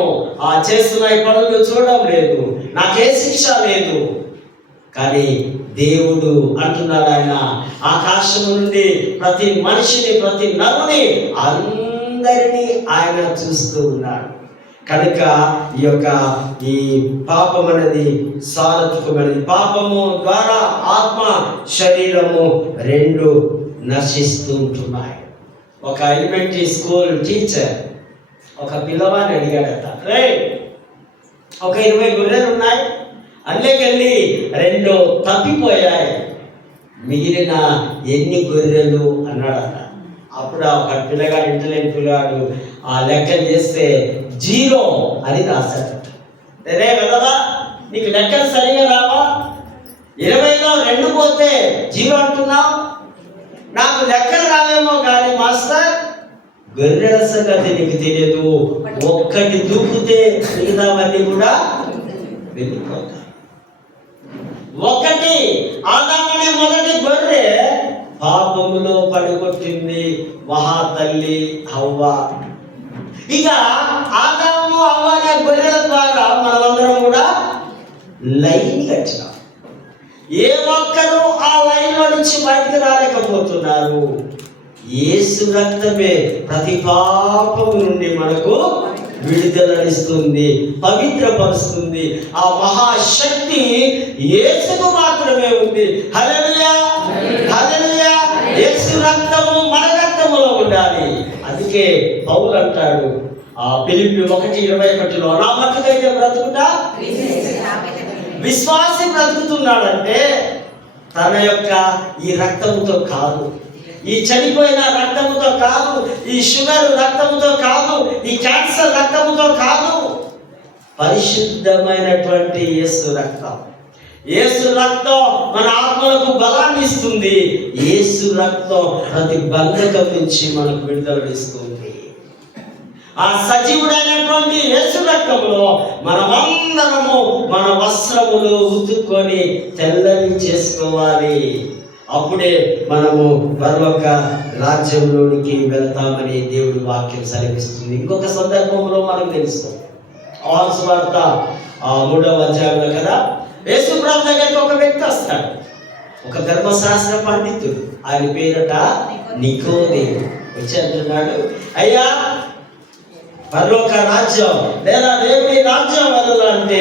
చేస్తున్న ఈ పనులు చూడడం లేదు, నాకే శిక్ష లేదు. కానీ దేవుడు అంటున్నాడు, ఆయన ఆకాశం నుండి ప్రతి మనిషిని, ప్రతి నరుని, అందరినీ ఆయన చూస్తూ ఉన్నాడు. కనుక ఈ పాపం అనేది సారథకమైనది. పాపము ద్వారా ఆత్మ శరీరము రెండు నశిస్తూ ఉంటున్నాయి. ఒక ఎలిమెంటరీ స్కూల్ టీచర్ ఒక పిల్లవాడిని అడిగాడట, ఒక 20 గొర్రెలు ఉన్నాయి, అందులోకెళ్ళి 2 తప్పిపోయాయి, మిగిలిన ఎన్ని గొర్రెలు అన్నాడట. అప్పుడు ఒక పిల్లగాడు, ఇంటర్నెట్ పిల్లగాడు ఆ లెక్కలు చేస్తే 0 అని రాశాడు. అదే కదా, నీకు లెక్కలు సరిగా రావా? 20లో 2 పోతే 0 అంటున్నావు. నాకు లెక్కలు రావేమో కానీ మాస్టర్, గొర్రెల సంగతి నీకు తెలియదు. ఒక్కటి దూకితే మిగతావన్నీ కూడా వెళ్ళిపోతాయి. ఒకటి ఆదాముని మొదటి గొర్రె పాపములో పడికొట్టింది మహాతల్లి హవ్వ. ఇక ఆదాము హవ్వ అనే గొర్రెల ద్వారా మనమందరం కూడా లైన్ కట్టినాం. ఏ ఒక్కరూ ఆ లైన్లో నుంచి బయటకు రాలేకపోతున్నారు. యేసు రక్తమే ప్రతి పాపము నుండి మనకు విడుదలనిస్తుంది, పవిత్రపరుస్తుంది. ఆ మహాశక్తి యేసుకు మాత్రమే ఉంది. హల్లెలూయా, హల్లెలూయా. యేసు రక్తము మన రక్తములో ఉండాలి. అందుకే పౌలు అంటాడు ఫిలిప్పీ 1:21, నా మట్టుకైతే బ్రతుకుతా విశ్వాసి బ్రతుకుతున్నాడంటే తన యొక్క ఈ రక్తముతో కాదు, ఈ చనిపోయిన రక్తముతో కాదు, ఈ షుగర్ రక్తముతో కాదు, ఈ క్యాన్సర్ రక్తముతో కాదు, పరిశుద్ధమైనటువంటి యేసు రక్తం. యేసు రక్తం మన ఆత్మలకు బలాన్ని ఇస్తుంది. యేసు రక్తం ప్రతి బంధకం నుంచి మనకు విడుదలనిస్తుంది. ఆ సజీవుడైనటువంటి యేసు రక్తంలో మనమందరము మన వస్త్రములు ఉతుక్కొని తెల్లని చేసుకోవాలి. అప్పుడే మనము పరలోక రాజ్యంలోనికి వెళ్తామని దేవుడి వాక్యం సెలవిస్తుంది. ఇంకొక సందర్భంలో మనం తెలుస్తాం. యోహాను సువార్త 3వ అధ్యాయంలో కదా, యేసు ప్రభు దగ్గరికి ఒక వ్యక్తి వస్తాడు, ఒక ధర్మశాస్త్ర పండితుడు. ఆయన పేరట నికోదేము. వచ్చి అంటున్నాడు, అయ్యా, పరలోక రాజ్యం లేదా దేవుని రాజ్యం వెళ్ళాలంటే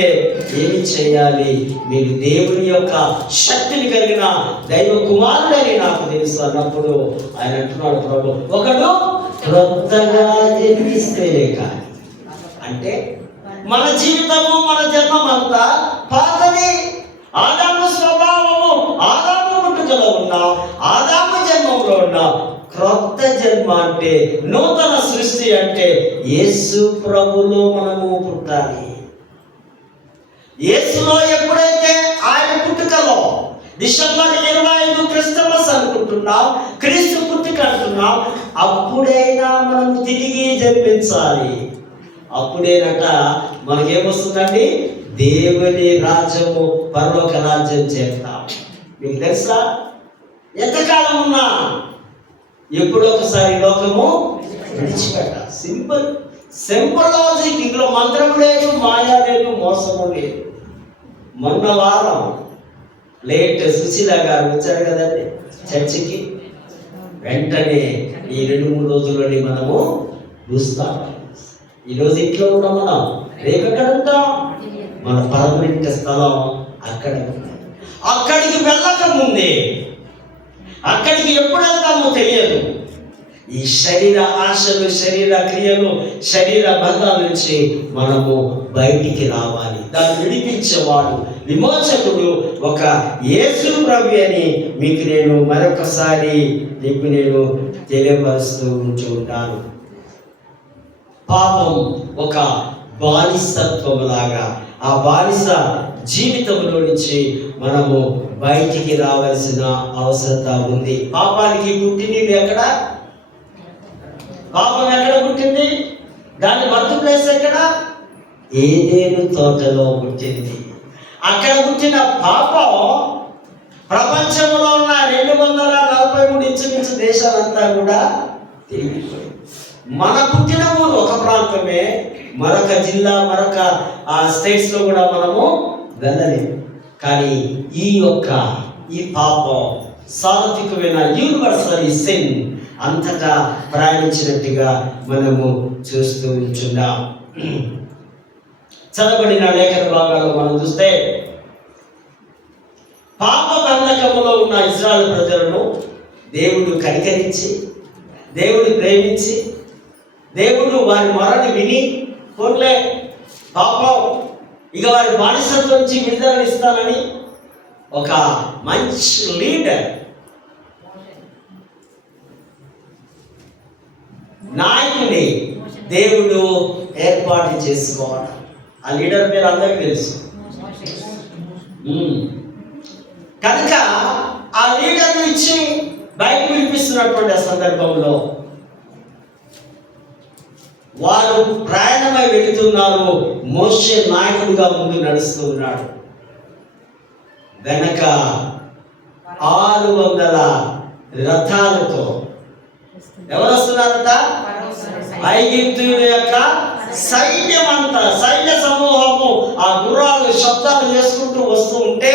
ఏమి చేయాలి? మీరు దేవుని యొక్క శక్తిని కలిగిన దైవ కుమారుడని నాకు తెలుసు అన్నప్పుడు ఆయన అంటున్నాడు, ప్రభు, ఒకడు క్రొత్తగా జన్మిస్తేనే కానీ. అంటే మన జీవితము, మన జన్మం అంతా పాతది. ఆదాము స్వభావము, ఆదాము పుట్టుకలో ఉన్నాం, ఆదాము జన్మంలో ఉన్నాం. క్రొత్త జన్మ అంటే, నూతన సృష్టి అంటే యేసు ప్రభులో మనము పుట్టాలి. యేసులో ఎప్పుడైతే ఆయన పుట్టుకలో డిసెంబర్ 25 క్రిస్టమస్ అనుకుంటున్నాం, క్రీస్తు పుట్టుక అంటున్నాం, అప్పుడైనా మనం తిరిగి జన్మించాలి. అప్పుడేనట మనకేమొస్తుందండి? దేవుని రాజ్యము, పరలోక రాజ్యం చేస్తాం. మీకు తెలుసా, ఎంతకాలం ఉన్నా ఎప్పుడో ఒకసారి లోకము విడిచిపెట్టాలి. Simple logic. ఇందులో మంత్రం లేదు, మాయా లేదు, మోసము లేదు. మొన్న వారం లేట్ సుశీల గారు వచ్చారు కదండి చర్చికి. వెంటనే ఈ 2-3 రోజుల్లోని మనము చూస్తాం. ఈరోజు ఇంట్లో ఉన్నాం, మనం రేపు ఎక్కడ ఉంటాం? మన పర్మనెంట్ స్థలం అక్కడ. అక్కడికి వెళ్ళక ముందే, అక్కడికి ఎప్పుడు వెళ్తామో తెలియదు. ఈ శరీర ఆశలు, శరీర క్రియలు, శరీర బంధాల నుంచి మనము బయటికి రావాలి. దాన్ని విడిపించేవాడు, విమోచకుడు ఒక యేసు ప్రభు అని మీకు నేను మరొకసారి తెలియపరుస్తూ ఉంటాను. పాపం ఒక బానిసత్వం లాగా, ఆ బానిస జీవితంలో నుంచి మనము బయటికి రావాల్సిన అవసరత ఉంది. పాపానికి పుట్టినది ఎక్కడ? పాపం ఎక్కడ పుట్టింది? దాని బర్త్ ప్లేస్ ఎక్కడ? ఏదేను తోటలో పుట్టింది. అక్కడ పుట్టిన పాపం ప్రపంచంలో ఉన్న 243 ఇంచుమించు దేశాలంతా కూడా తిరిగిపోయింది. మన పుట్టిన ఊరు ఒక ప్రాంతమే, మరొక జిల్లా, మరొక స్టేట్స్లో కూడా మనము వెళ్ళలేము. కానీ ఈ పాపం సార్వత్రికమైన యూనివర్సల్ సిన్ అంతటా ప్రయాణించినట్టుగా మనము చూస్తూ ఉంటున్నాం. చదవబడిన లేఖన భాగాల్లో మనం చూస్తే పాప బంధకములో ఉన్న ఇశ్రాయేలు ప్రజలను దేవుడు కనికరించి, దేవుడు ప్రేమించి, దేవుడు వారి మొరని విని, పోన్లే పాపం ఇక వారి బానిసత్వం నుంచి విడుదల ఇస్తానని ఒక మంచి లీడర్, నాయకుని దేవుడు ఏర్పాటు చేసుకోవాలి. ఆ లీడర్ పేరు అందరికీ తెలుసు. కనుక ఆ లీడర్ను ఇచ్చి బయట పిలిపిస్తున్నటువంటి సందర్భంలో వారు ప్రయాణమై వెళుతున్నారు. మోషే నాయకుడిగా ముందు నడుస్తూ ఉన్నాడు. వెనక 600 రథాలతో ఎవరు వస్తున్నారంట? ఐగుప్తుల యొక్క సైన్యం అంతా, సైన్య సమూహము ఆ గుర్రాలు శబ్దాలు చేసుకుంటూ వస్తూ ఉంటే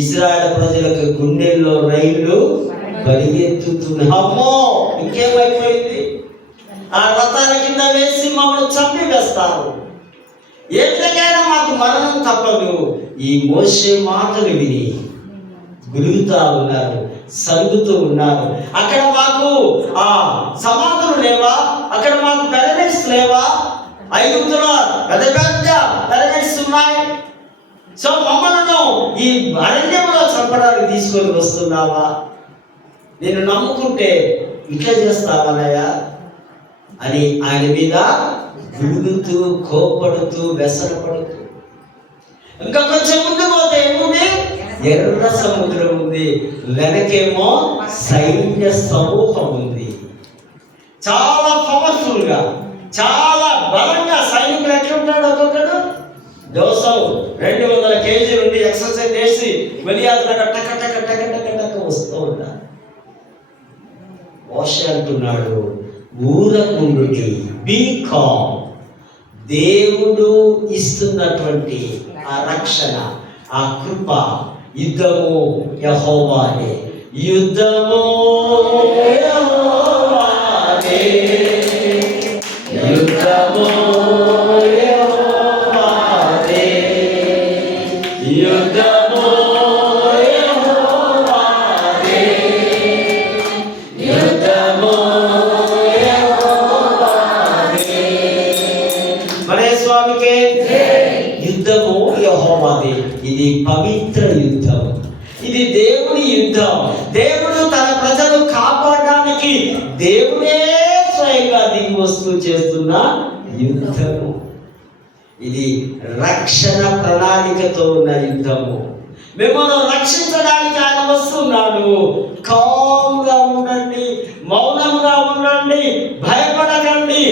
ఇశ్రాయేలు ప్రజలకు గుండెల్లో రైళ్లు పరిగెత్తుతున్నాయి. అమ్మో, ఇంకేమైపోయింది? ఆ రథాల కింద వేసి మమ్మల్ని చంపి వేస్తారు, ఏ విధంగా మాకు మరణం తప్పదు. ఈ మోషే మాటలు విని గురుగుతా ఉన్నారు, సరుగుతూ ఉన్నారు. అక్కడ మాకు సమాధులు లేవా? అక్కడ మాకు పిరమిడ్స్ లేవా? ఐగుప్తులో పెద్ద పెద్ద పిరమిడ్స్ ఉన్నాయి. సో మమ్మల్ని ఈ అరణ్యంలో చంపడానికి తీసుకొని వస్తున్నావా? నేను నమ్ముకుంటే ఇట్లా చేస్తావనయ్యా అని ఆయన మీద గుడుగుతూ, కోపడుతూ, వ్యసనపడుతూ. ఇంకా కొంచెం ముందు పోతే ఏముంది? ఎర్ర సముద్రం ఉంది, వెనకేమో సైన్య సమూహం ఉంది. చాలా పవర్ఫుల్ గా, చాలా బలంగా సైనికులు ఎట్లుంటాడు? ఒక్కొక్కడు దోసం 200 కేజీల నుండి ఎక్సర్సైజ్ చేసి వెలియాత్రగా టక టక టక టక టక వస్తూ ఉంటారు. మోషే అంటున్నాడు, ఊరకుండుటి, బీ కామ్. దేవుడు ఇస్తున్నటువంటి ఆ రక్షణ, ఆ కృప, యుద్ధము యెహోవాదే, యుద్ధము యెహోవాదే, యుద్ధము యెహోవాదే, యుద్ధము యెహోవాదే, యుద్ధము యెహోవాదే. మన స్వామికే యుద్ధము యెహోవాదే. ఇది పవిత్ర యుద్ధం, ఇది దేవుని యుద్ధం. దేవుడు తన ప్రజలు కాపాడడానికి దేవుడే స్వయంగా దిగి వస్తూ చేస్తున్న యుద్ధము. ఇది రక్షణ ప్రణాళికతో ఉన్న యుద్ధము. మిమ్మల్ని రక్షించడానికి ఆయన వస్తున్నాడు. కామ్గా ఉండండి, మౌనంగా ఉండండి, భయపడకండి,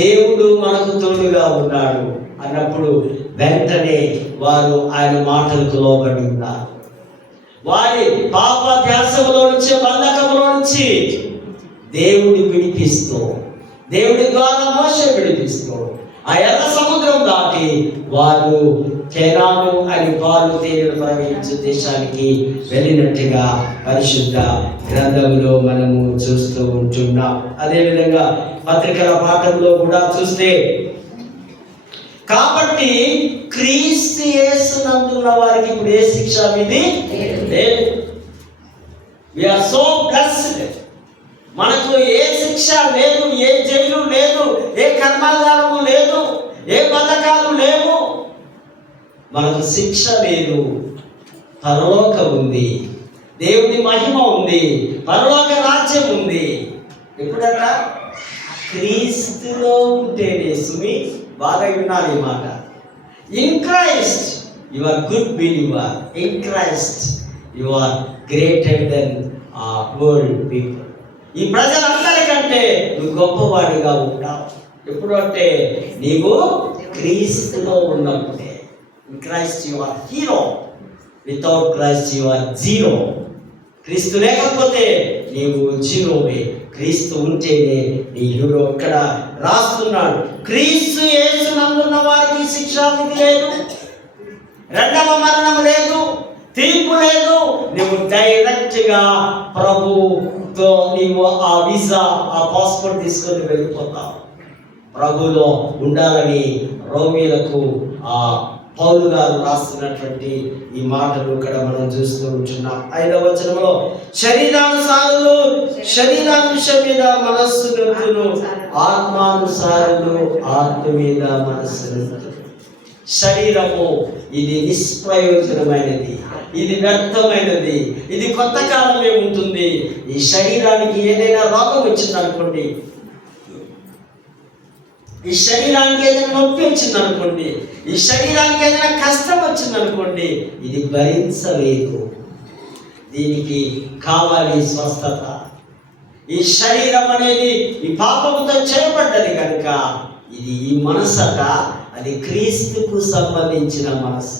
దేవుడు మనకు తోడుగా ఉన్నాడు అన్నప్పుడు వెంటనే వారు ఆయన మాటలకు లోబడి ఉన్నారు. వారి పాప ధ్యాసములో నుంచి, బంధకములో నుంచి దేవుడు విడిపిస్తూ, దేవుడి ద్వారా మోషే విడిపిస్తూ ఆ ఎర్ర సముద్రం దాటి వారు కెనాను అని పాలు తేనెలు ప్రవహించే దేశానికి వెళ్ళినట్టుగా పరిశుద్ధ గ్రంథంలో మనము చూస్తూ ఉంటున్నాం. అదేవిధంగా పత్రికల పాఠంలో కూడా చూస్తే, కాబట్టి క్రీస్తు యేసునందున్న వారికి ఇప్పుడు ఏ శిక్ష విధి లేదు. We are so blessed. మనకు ఏ శిక్ష లేదు, ఏ జైలు లేదు, ఏ కర్మాగారము లేదు, ఏ బంధకాలు లేవు. మనకు శిక్ష లేదు. పరలోకం ఉంది, దేవుని మహిమ ఉంది, పరలోక రాజ్యం ఉంది. ఎప్పుడట? క్రీస్తులో ఉంటేనే. సుమి బాగా వినాలి ఈ మాట. In Christ you are good believer. In Christ you are greater than world people. ఈ ప్రజలందరికంటే నువ్వు గొప్పవాడిగా ఉంటావు. ఎప్పుడు అంటే నీవు క్రీస్తులో ఉన్నప్పుడే. In Christ you are hero, without Christ you are zero. క్రీస్తు లేకపోతే నీవు జీరోవే. క్రీస్తు ఉంటేనే నీ హీరో ఇక్కడ రాస్తున్నాడు, క్రీస్తు యేసునందున్న వారికి శిక్షావిధి లేదు, రెండవ మరణం లేదు, తీర్పు లేదు. నువ్వు డైరెక్ట్గా ప్రభుతో నీవు ఆ వీసా, ఆ పాస్పోర్ట్ తీసుకొని వెళ్ళిపోతావు. ప్రభులో ఉండాలని రోమీలకు ఆ పౌలు గారు రాస్తున్నటువంటి ఈ మాటలు ఇక్కడ మనం చూస్తూ ఉంటున్నాం. 5వ వచనంలో శరీరానుసారులు శరీరాంశం మీద మనస్సు నిలుపును, ఆత్మానుసారులు ఆత్మ మీద మనస్సు నిలుపును. శరీరము ఇది నిష్ప్రయోజనమైనది, ఇది వ్యర్థమైనది, ఇది కొత్త కాలమే ఉంటుంది. ఈ శరీరానికి ఏదైనా రోగం వచ్చిందనుకోండి, ఈ శరీరానికి ఏదైనా నొప్పి వచ్చిందనుకోండి, ఈ శరీరానికి ఏదైనా కష్టం వచ్చిందనుకోండి, ఇది భరించలేదు. దీనికి కావాలి స్వస్థత. ఈ శరీరం అనేది ఈ పాపంతో చేయబడ్డది కనుక ఇది ఈ మనసట, అది క్రీస్తుకు సంబంధించిన మనస్సు.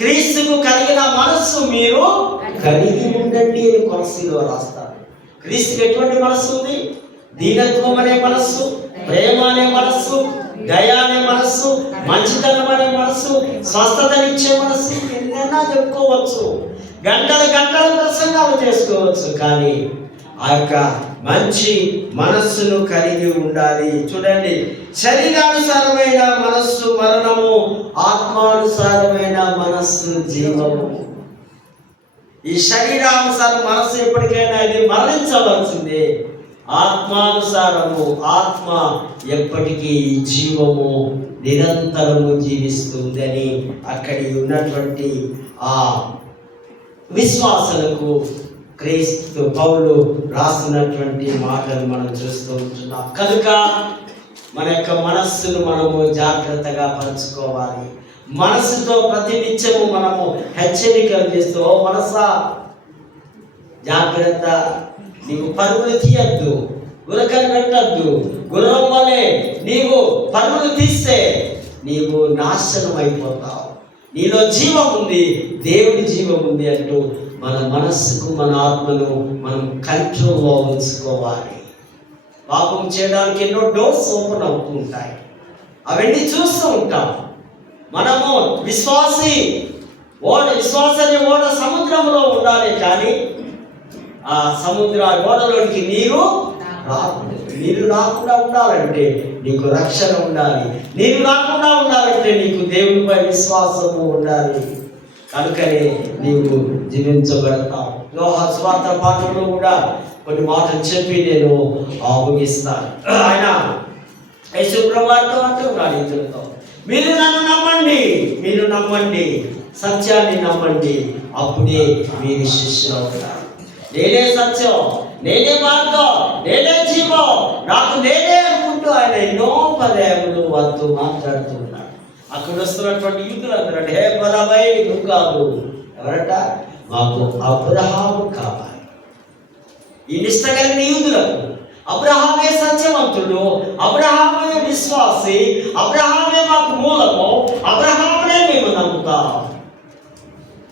క్రీస్తుకు కలిగిన మనస్సు మీరు కలిగి ఉండండి అని కొలసీలో రాస్తారు. క్రీస్తుకి ఎటువంటి మనస్సు ఉంది? దీనత్వం అనే మనస్సు, ప్రేమ అనే మనస్సు, దయ అనే మనస్సు, మంచితనం అనే మనస్సు, స్వస్థతనిచ్చే మనస్సు. ఎన్నైనా చెప్పుకోవచ్చు, గంటలు గంటల ప్రసంగాలు చేసుకోవచ్చు, కానీ ఆ యొక్క మంచి మనస్సును కలిగి ఉండాలి. చూడండి, శరీరానుసారమైన మనస్సు మరణము, ఆత్మానుసారమైన మనస్సు జీవము. ఈ శరీరానుసార మనస్సు ఎప్పటికైనా ఇది మరణించవలసిందే. ఆత్మానుసారము, ఆత్మ ఎప్పటికీ జీవము నిరంతరము జీవిస్తుందని అక్కడి ఉన్నటువంటి ఆ విశ్వాసులకు క్రీస్తు పౌలు రాస్తున్నటువంటి మాటలు మనం చూస్తూ ఉంటున్నాం. కనుక మన యొక్క మనస్సును మనము జాగ్రత్తగా పరుచుకోవాలి. మనస్సుతో ప్రతినిత్యము మనము హెచ్చరికలు చేస్తూ, ఓ మనసా జాగ్రత్త, నీవు పరుగులు తీయద్దు, గురకలు పెట్టద్దు. గుర్రం వలె నీవు పరుగులు తీస్తే నీవు నాశనం అయిపోతావు. నీలో జీవం ఉంది, దేవుడి జీవం ఉంది అంటూ మన మనస్సుకు, మన ఆత్మను మనం కంట్రోల్లో ఉంచుకోవాలి. పాపం చేయడానికి ఎన్నో డోర్స్ ఓపెన్ అవుతూ ఉంటాయి, అవన్నీ చూస్తూ ఉంటాం. మనము విశ్వాసి ఓడ సముద్రంలో ఉండాలి, కానీ ఆ సముద్ర ఓడలోనికి నీరు రాకుండా ఉండాలంటే నీకు రక్షణ ఉండాలి. నీరు రాకుండా ఉండాలంటే నీకు దేవునిపై విశ్వాసము ఉండాలి. కనుకనే నీవు జీవించబడతావు. యోహాను సువార్త పాఠంలో కూడా కొన్ని మాటలు చెప్పి నేను ముగిస్తాను. ఆయన యేసు ప్రభువుతో అంటున్నాడు ఇతరులతో, మీరు నన్ను నమ్మండి, మీరు నమ్మండి, సత్యాన్ని నమ్మండి, అప్పుడే మీరు శిష్యులు అవుతారు. నేనే సత్యం, నేనే మార్గం, నేనే జీవం, నాకు నేనే అనుకుంటూ ఆయన ఎన్నో పర్యాయములు వారితో మాట్లాడుతున్నాడు. అక్కడ వస్తున్నటువంటి యూదులు అందరూ, హే బరాబై నువ్వు కాదు, ఎవరట? మాకు అబ్రహాము కావాలి. ఈ నిష్ట కలిగిన యూదులకు అబ్రహామే సత్యవంతుడు, అబ్రహామే విశ్వాసి, అబ్రహామే మాకు మూలము, అబ్రహామునే మేము నమ్ముతాం.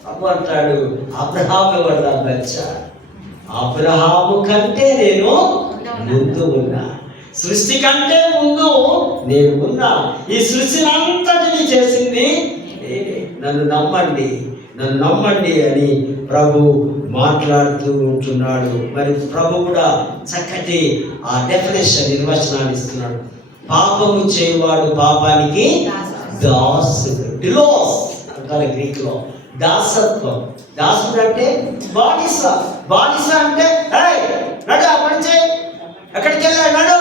అప్పుడు అంటాడు, అబ్రహాము ఎవరు బచ్చా? అబ్రహాము కంటే నేను ముందు ఉన్నా, సృష్టి కంటే ముందు నేను ఉన్నా, ఈ సృష్టిని అంతటిని చేసింది నన్ను నమ్మండి, నన్ను నమ్మండి అని ప్రభు మాట్లాడుతూ ఉంటున్నాడు. మరి ప్రభు కూడా చక్కటి ఆ డెఫినేషన్, నిర్వచనాన్ని ఇస్తున్నాడు. పాపము చేయవాడు పాపానికి దాసుడు, డిలోస్ అంటారు గ్రీకులో. దాసత్వం, దాసుడు అంటే బానిస. బానిస అంటే నడు, అప్పటి నుంచి ఎక్కడికి వెళ్ళాడు, నడు,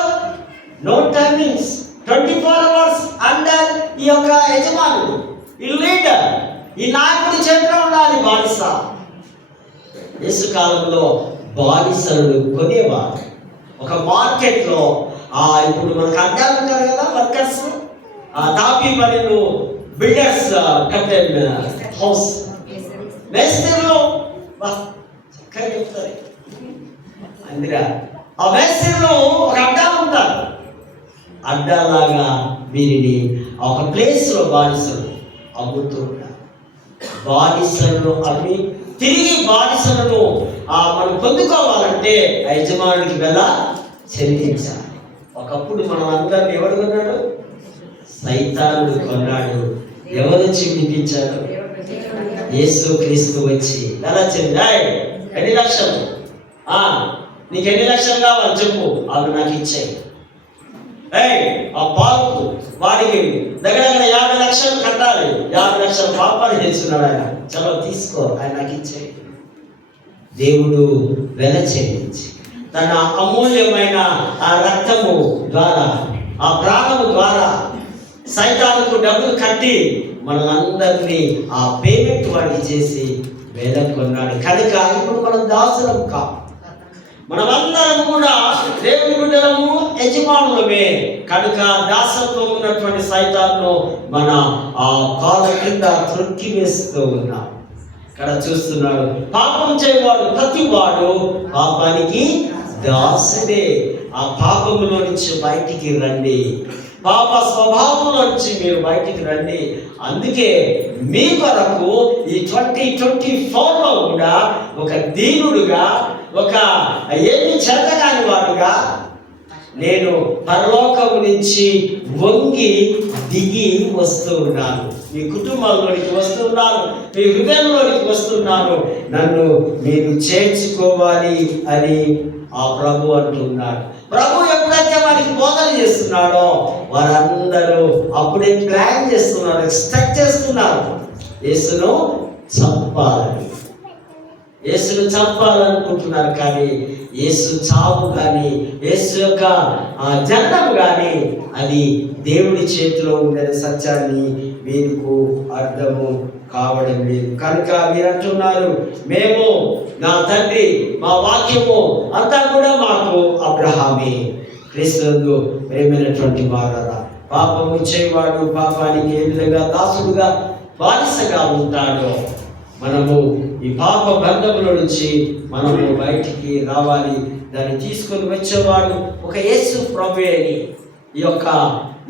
నో టైమింగ్స్, 24 hours అండర్ ఈ యొక్క యజమానుడు, ఈ లీడర్, ఈ నాయకుడి చేతిలో ఉండాలి బానిస. యేసు కాలంలో బానిసలు కొనేవారు. ఒక మార్కెట్లో ఇప్పుడు మనకు అడ్డాలు ఉంటారు కదా, వర్కర్స్, తాపీ పనులు, బిల్డర్స్ కట్టే హౌస్, మేస్త్రీలు చక్కగా చెప్తారు. అందుకే ఆ మేస్త్రీలు ఒక అడ్డాలు ఉంటారు. అడ్డాలాగా వీరిని ఒక ప్లేస్లో బానిసలు అమ్ముతూ ఉంటారు. బానిసలను అమ్మి తిరిగి బానిసలను మనం పొందుకోవాలంటే యజమానుడికి చెల్లించాలి. ఒకప్పుడు మనం అందరిని ఎవడు కొన్నాడు? సైతానుడు కొన్నాడు. ఎవరు విడిపించారు? యేసు క్రీస్తు వచ్చి ఎలా చెల్లి ఎన్ని లక్షలు, నీకు ఎన్ని లక్షలు కావాలి చెప్పు, అవి నాకు ఇచ్చాయి. ఆ పాలకు వాడికి దగ్గర 50 లక్షలు కట్టాలి, 50 లక్షల పాపాలు చేస్తున్నాడు ఆయన. చలో తీసుకో, ఆయన నాకు ఇచ్చాయి. దేవుడు వెల చెల్లించి తన అమూల్యమైన ఆ రక్తము ద్వారా, ఆ ప్రాణము ద్వారా సైతానుకు డబ్బులు కట్టి మనందరినీ ఆ పేమెంట్ వాడికి చేసి వేల కొన్నాడు. కనుక ఇప్పుడు మనం దాసులం కా, మనమందరం కూడా దేవుని బిడ్డలము, యజమానులమే. కనుక దాసత్వం ఉన్నటువంటి సైతాన్ను మన ఆ కాళ్ళ కింద త్రొక్కి వేస్తూ ఉన్నాం. ఇక్కడ చూస్తున్నాడు, పాపం చేయవాడు ప్రతివాడు పాపానికి దాసుడే. ఆ పాపములో నుంచి బయటికి రండి, పాప స్వభావంలో నుంచి మీరు బయటికి రండి. అందుకే మీ కొరకు ఈ 2024లో కూడా ఒక దీనుడుగా, ఒక ఏమి చేతగాని వాడుగా నేను పరలోకం నుంచి వంగి దిగి వస్తూ ఉన్నాను. మీ కుటుంబంలోనికి వస్తున్నాను, మీ హృదయంలోనికి వస్తున్నాను. నన్ను మీరు చేర్చుకోవాలి అని ఆ ప్రభు అంటున్నాడు. ప్రభు ఎప్పుడైతే వారికి బోధన చేస్తున్నాడో వారందరూ అప్పుడే ప్లాన్ చేస్తున్నారు, ఎక్స్పెక్ట్ చేస్తున్నారు యేసును చంపాలని. యేసును చంపాలనుకుంటున్నారు. కానీ యేసు చావు కానీ, యేసు యొక్క జననం కానీ అది దేవుడి చేతిలో ఉండే సత్యాన్ని మీకు అర్థము కావడం లేదు. కనుక మీరు అంటున్నారు, మేము, నా తండ్రి, మా వాక్యము అంతా కూడా మాకు అబ్రహామే. క్రీస్తునందు ప్రేమైనటువంటి వారరా, పాపము చేయవాడు పాపానికి ఏ విధంగా దాసుడుగా బానిసగా ఉంటాడో, మనము ఈ పాప బంధముల నుంచి మనము బయటికి రావాలి. దాన్ని తీసుకొని వచ్చేవాడు ఒక యేసు ప్రభువే అని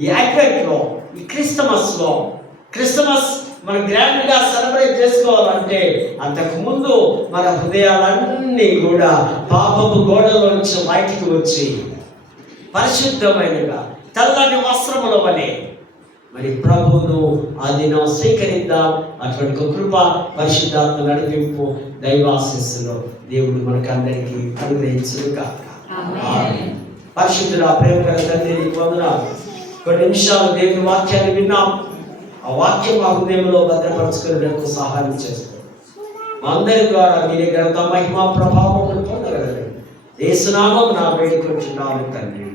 ఈ అడ్వెంట్లో, ఈ క్రిస్టమస్ మనం గ్రాండ్గా సెలబ్రేట్ చేసుకోవాలంటే అంతకుముందు మన హృదయాలన్నీ కూడా పాపపు గోడల నుంచి బయటికి వచ్చి పరిశుద్ధమైనగా తెల్లటి వస్త్రముల వలె మరి ప్రభువును ఆ దినం స్వీకరిద్దాం. అటువంటి కృప, పరిశుద్ధాత్మ నడిపింపు, దైవాశీస్సులో దేవుడు మనకందరికీ అనుగ్రహించును కాక. పరిశుద్ధుల ప్రేమ గల తండ్రి, నీకు వందనాలు. కొన్ని నిమిషాలు దేవుని వాక్యాన్ని విన్నాం. ఆ వాక్యం మా హృదయంలో భద్రపరచుకునేందుకు సహాయం చేస్తాం. మా అందరి ద్వారా మీరే ఘనత, మహిమ, ప్రభావం పొందగలరు. యేసు నామమున వేడుకుంటున్నాము తండ్రి.